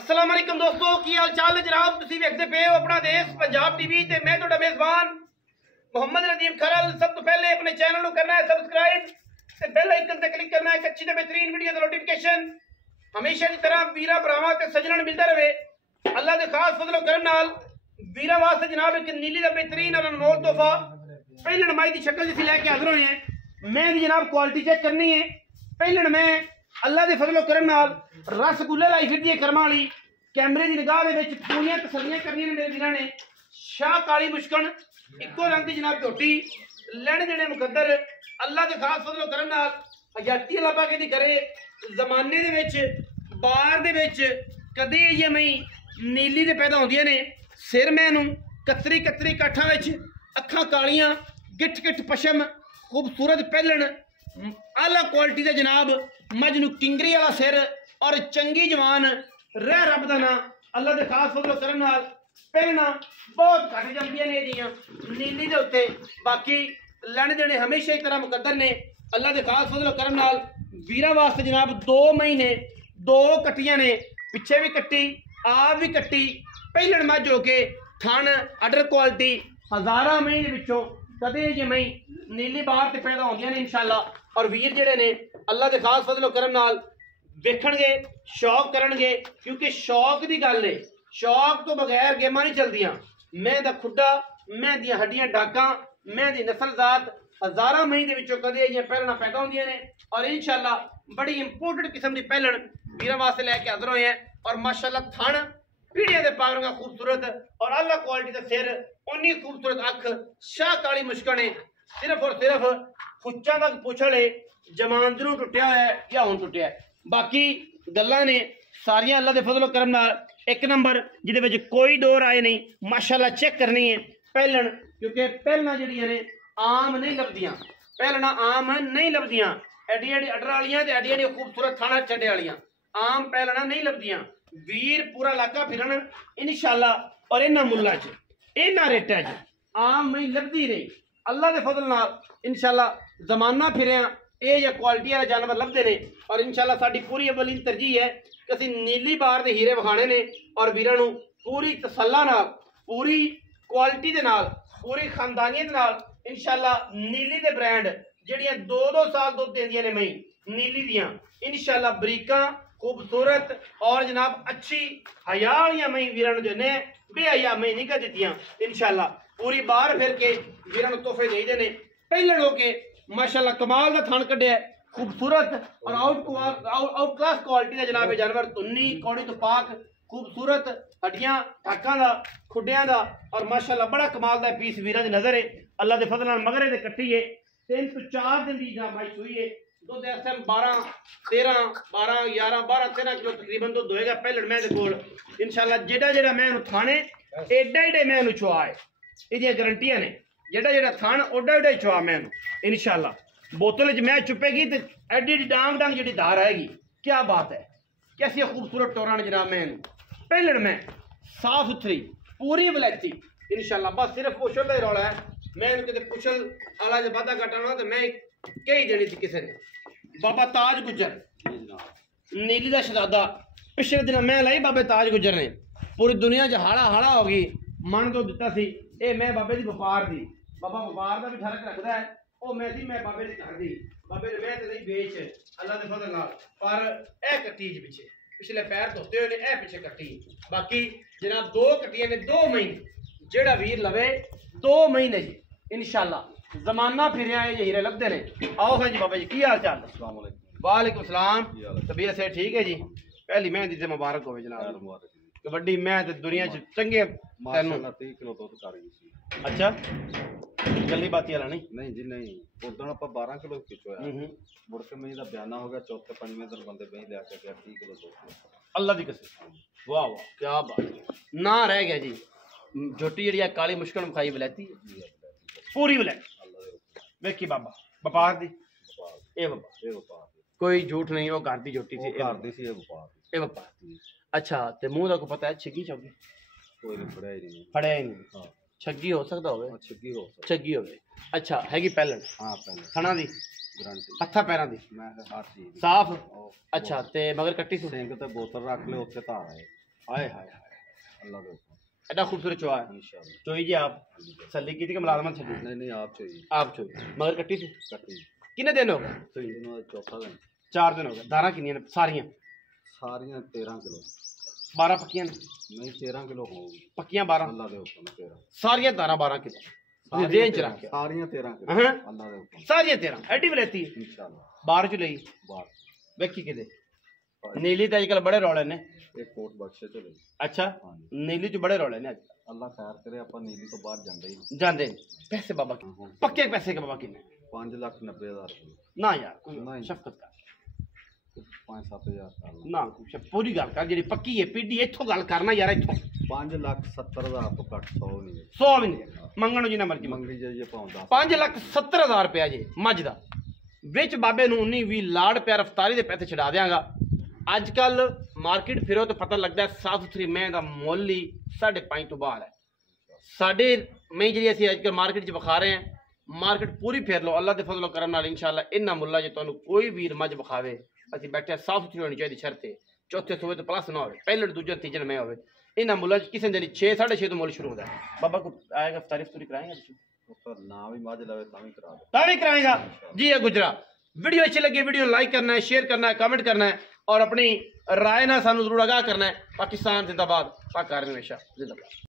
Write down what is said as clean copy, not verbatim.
अस्सलाम वालेकुम दोस्तों, की हाल चाल है जनाब। तुसी वेखदे पे हो अपना देश पंजाब टीवी ते मैं तुहाडा मेजबान मोहम्मद नदीम खरल। सब तो पहले अपने चैनल को करना है सब्सक्राइब ते बेल आइकन ते क्लिक करना है एक अच्छी ते बेहतरीन वीडियो दा नोटिफिकेशन हमेशा की तरह वीरा भरावां ते सज्जणां मिलदा रहे। अल्लाह दे खास फजलो करम नाल वीरा वास्ते जनाब एक नीली दा बेहतरीन और अनमोल तोहफा पहले नमाई दी शक्ल जिसी लैके हाजिर होए हैं। मैं दी जनाब क्वालिटी चेक करनी है। पहले मैं अल्लाह के फजलो करम नाल रसगुल्ले लाई फिरदी है कर्मा वाली कैमरे की निगाह दे विच पूरियां तसल्लियां करनियां ने मेरे वीरां ने। शाह काली मुश्कन इक्को रंग की जनाब झोटी लैने देने मुकद्दर अल्लाह के खास फजलो करम नाल हयाती अल्लाह पाक दी करे। जमाने दे विच बार दे विच कदे ये मई नीली दे पैदा होंदियां ने। सिर मैनू कतरी कतरी काठां विच अखां कालियां गिठ गिठ पशम खूबसूरत पहलन आला क्वालिटी का जनाब मजनू किंगरी वाला सिर और चंगी जवान रह रब का ना अल्लाह के खास फजलो करम नाल पहलना बहुत घट जांदियां ने जियां नीली दे उत्ते। बाकी लैने देने हमेशा ही तरह मुकद्दर ने अल्लाह के खास फजलो करम नाल वीरा वास्ते जनाब 2 महीने 2 कट्टियां ने, पिछे भी कट्टी आप भी कट्टी पहलन मज हो के थन अडर क्वालिटी हजारा मई दे विचों कदे जे मई नीली बार ते पैदा होंदियां ने इंशाअल्लाह। और वीर जेड़े ने अल्लाह के खास फजलो करम नाल वेखणगे शौक करनगे क्योंकि शौक की गल है। शौक तो बगैर गेमां नहीं चलदियां। मैं दा खुड्डा मैं दियां हड्डियां डाका मैं दी नस्ल जात हजारा मई दे विचों कदे ये पहलना पैदा होंदियां ने और इंशाअल्लाह बड़ी इंपोर्टेंट किस्म की पहलन वीरां वास्ते लैके हाजिर होए हैं। और माशाअल्लाह थन पीढ़ियां दे पावरंगा खूबसूरत और अल्लाह क्वालिटी का सिर उन्नी खूबसूरत अख शाह काली मुश्कन है। सिर्फ और सिर्फ फुच्चा तक पुछल है जमानदरों टुटिया है या हुण टुटिया है। बाकी गल्लां ने सारियां अल्लाह दे फजलो करम नाल एक नंबर जिहदे विच कोई दो राय नहीं। माशाअल्लाह चेक करनी है पहलन क्योंकि पहलना जिहड़ियां ने आम नहीं लभदियां। पहलना आम नहीं लभदियां एडी एडी अडर वालियां ते एडी एडी खूबसूरत थाना चढ़े वालियां आम पहलना नहीं लभदियां। वीर पूरा इलाका फिरन इंशाअल्लाह और इन्हां मुल्लां च इन्हां रेटां च आम नहीं लभदी रही अल्लाह के फजल नाल इंशाअल्लाह जमाना फिरिया ये या क्वालिटी वाले जानवर लभदे ने। और इंशाअल्लाह साडी पूरी अवलीन तरजीह है कि असीं नीली बार दे हीरे विखाणे ने और वीरां नूं पूरी तसल्ला नाल पूरी क्वालिटी दे नाल पूरी खानदानियत नाल इंशाअल्लाह नीली दे ब्रांड जिहड़ियां 2-2 साल दुध देंदियां ने मई नीली दियां इंशाअल्लाह बरीकां खूबसूरत और जनाब अच्छी हया वालियां मई वीरां नूं देने बेहया मई नहीं कर दित्तियां। इंशाअल्लाह पूरी बार फिर के वीरां नूं तोहफे देई देने पहलन हो के माशाअल्लाह कमाल का थान कढ़िया खूबसूरत और आउट क्लास क्वालिटी का जनाब जानवर तुन्नी कौड़ी तो पाक खूबसूरत हड्डियां टाकां दा खुड्डियां दा और माशाअल्लाह बड़ा कमाल का पीस वीरां दी नजर है। अल्लाह दे फजल नाल मगरे दे कट्टी है 3 तो 4 दिन दी जामाई हुई है। दुध इस टाइम 12 13 12 11 12 13 किलो तकरीबन दुध होएगा पहलड़ मैं दे कोल इंशाअल्लाह। जेड़ा जेड़ा मैं उन्हें थाने एडा एडे मैं उन्हें चुआ है इहदियां गारंटियां ने जेड़ा जेड़ा थान ओडा ओडा चुआ मैं इंशाअल्लाह। बोतल च मैं चुपेगी तो एडी एडी डांग डांग जी धार आएगी। क्या बात है कैसी खूबसूरत टोरान जनाब मैं पहलड़ में साफ सुथरी पूरी वलैती इंशाअल्लाह। बस सिर्फ पुछल का ही रौला है मैं कितने पुछल आला जो वादा घटाना तो मैं कही देनी थी किसी ने। बाबा ताज गुजर नीली का शहजादा पिछले दिन मैं लाई बाबे ताज गुजर ने पूरी दुनिया च हाड़ा हाड़ा हो गई मन तो दिता सी ये मैं बाबे की व्यापार दी बाबा व्यापार का भी फर्क रखता है वो मैं सी मैं बाबे की घर दी बाबे ने मैं तो नहीं बेच अल्लाह के फजल नाल पर ए कट्टी पिछे पिछले पैर धोते हुए ने ए पिछे कट्टी। बाकी जनाब 2 कट्टियां ने 2 महीने जेड़ा वीर लवे 2 महीने जी इंशाअल्लाह जमाना फिरिया ये हीरे लभदे ने। आओ हाँ जी बाबा जी की हाल चाल। अस्सलाम वालेकुम। वालेकुम सलाम। तबीयत से ठीक है जी। पहली मेहंदी से मुबारक हो जनाब कबड्डी मैं तो दुनिया च चंगे माशाअल्लाह 30 किलो दुध कर गई सी। अच्छा गल्ली बाती वाला नहीं जी नहीं उदण आप 12 किलो खिचोया मुड़ के मई दा बयाना हो गया चौथे पंजवें दिन बंदे बही लेके गया 30 किलो दुध अल्लाह दी कसम। वाह वाह क्या बात ना रह गया जी। झोटी जी काली मुश्किल खाई वलैती पूरी वलैती वेखी बाबा व्यापार दी ए व्यापार कोई झूठ नहीं वो घर दी झोटी थी ए व्यापार। अच्छा ते मुंह दा को पता है छगी चौगी कोई नहीं फड़िया ही नहीं हां छगी हो सकता होवे छगी होवे। अच्छा हैगी पहलन हां पहलन थना दी गारंटी हत्था पैरां दी मैं हाथ दी साफ। अच्छा ते मगर कट्टी सिंह ते बोतल रख ले उत्ते धार आए हाय हाय हाय, अल्लाह दे हुक्म एडा खूबसूरत चोआ है। इंशाल्लाह। चोई जी आप सली की थी कि मुलाजमत छड़ी? नहीं नहीं आप चाहिए आप चोई मगर कट्टी थी कटी किन्ने दिन हो गए? तीनों का चौथा दिन 4 दिन हो गए। दारा किन्नियां ने सारियां? सारियां 13 किलो 12 पक्कियां ने? नहीं 13 किलो होगी पक्कियां 12, अल्लाह दे हुक्म 13 सारियां दारा 12 किलो। ਤੁਸੀਂ ਦੇਨ ਚ ਰੱਖਿਆ सारियां 13 किलो ਹਾਂ अल्लाह दे हुक्म ਸਾਰੀਆਂ 13 ਐਡੀ ਵਲੇਤੀ इंशाल्लाह। 12 ਚ ਲਈ बाहर ਵੇਖੀ ਕਿਤੇ ਨੀਲੀ ਤੇ ਅੱਜਕੱਲ ਬੜੇ ਰੌਲੇ ਨੇ। एक कोट बख्शे चले ਅੱਛਾ हाँ जी ਨੀਲੀ ਚ ਬੜੇ ਰੌਲੇ ਨੇ ਅੱਜ अल्लाह खैर करे अपन नीली तो बाहर जाते ही नहीं। ਜਾਂਦੇ ਨੇ। ਪੈਸੇ ਬਾਬਾ ਕਿੰਨੇ? ਪੱਕੇ ਪੈਸੇ ਕੇ ਬਾਬਾ ਕਿੰਨੇ? 5,90,000 ਨਾ ਯਾਰ ਕੋਈ ਨਹੀਂ। ਸ਼ਫਕਤ ਕਰ 5-7,000 कर लो। ਨਾ ਪੂਰੀ ਗੱਲ ਕਰ ਜਿਹੜੀ ਪੱਕੀ ਹੈ ਪੀਡੀ ਇੱਥੋਂ ਗੱਲ ਕਰਨਾ ਯਾਰ ਇੱਥੋਂ 5,70,000 तो घट 100 नहीं है 100 ਵੀ ਨਹੀਂ ਮੰਗਣ ਨੂੰ ਜਿੰਨਾ ਮਰਜ਼ੀ ਮੰਗ। मंगी जाइए पाँव 10 5,70,000 ਰੁਪਇਆ ਜੇ ਮੱਝ ਦਾ ਵਿੱਚ ਬਾਬੇ ਨੂੰ 19-20 ਲਾੜ ਪਿਆਰ ਅਫਤਾਰੀ ਦੇ ਪੈਸੇ ਛਡਾ ਦਿਆਂਗਾ। ਅੱਜ ਕੱਲ ਮਾਰਕੀਟ ਫਿਰੋ ਤਾਂ ਪਤਾ ਲੱਗਦਾ ਸਾਫ ਸੁਥਰੀ ਮੈਂ ਦਾ ਮੁੱਲ ਹੀ 5.5 ਤੋਂ ਬਾਹਰ ਹੈ। ਸਾਡੇ ਮੈਂ ਜਿਹੜੀ ਅਸੀਂ ਅੱਜ ਕੱਲ ਮਾਰਕੀਟ 'ਚ ਵਿਖਾ ਰਹੇ ਹਾਂ ਮਾਰਕੀਟ ਪੂਰੀ ਫੇਰ ਲਓ ਅੱਲਾ ਦੇ ਫਜ਼ਲ ਕਰਮ ਨਾਲ ਇਨਸ਼ਾਅੱਲਾ ਇਹਨਾਂ ਮੁੱਲਾਂ 'ਚ ਤੁਹਾਨੂੰ ਕੋਈ ਵੀਰ ਮੱਝ ਵਿਖਾਵੇ ਅਸੀਂ ਬੈਠੇ ਸਾਫ ਸੁਥਰੀ ਹੋਣੀ ਚਾਹੀਦੀ ਸ਼ਰਤ ਹੈ ਚੌਥੇ ਸੂਬੇ ਤੋਂ ਪਲੱਸ ਨਾ ਹੋਵੇ ਪਹਿਲੇ ਦੂਜੇ ਤੀਜੇ ਮੈਂ ਹੋਵੇ। ਇਹਨਾਂ ਮੁੱਲਾਂ 'ਚ ਕਿਸੇ ਦੇ 6 6.5 ਤੋਂ ਮੁੱਲ ਸ਼ੁਰੂ ਹੁੰਦਾ ਹੈ। ਬਾਬਾ ਕੋ ਆਏਗਾ ਅਫਤਾਰੀ ਫਤੂਰੀ ਕਰਾਏਗਾ ਤੁਸੀਂ? तो ना भी मज लवे तावी करा दे ਤਾਂ ਵੀ ਕਰਾਏਗਾ ਜੀ। ਇਹ ਗੁਜਰਾ ਵੀਡੀਓ अच्छी लगी वीडियो लाइक करना है शेयर करना है कमेंट करना है और अपनी राय ना सानू जरूर आगाह करना है। पाकिस्तान जिंदाबाद, पाक हमेशा जिंदाबाद।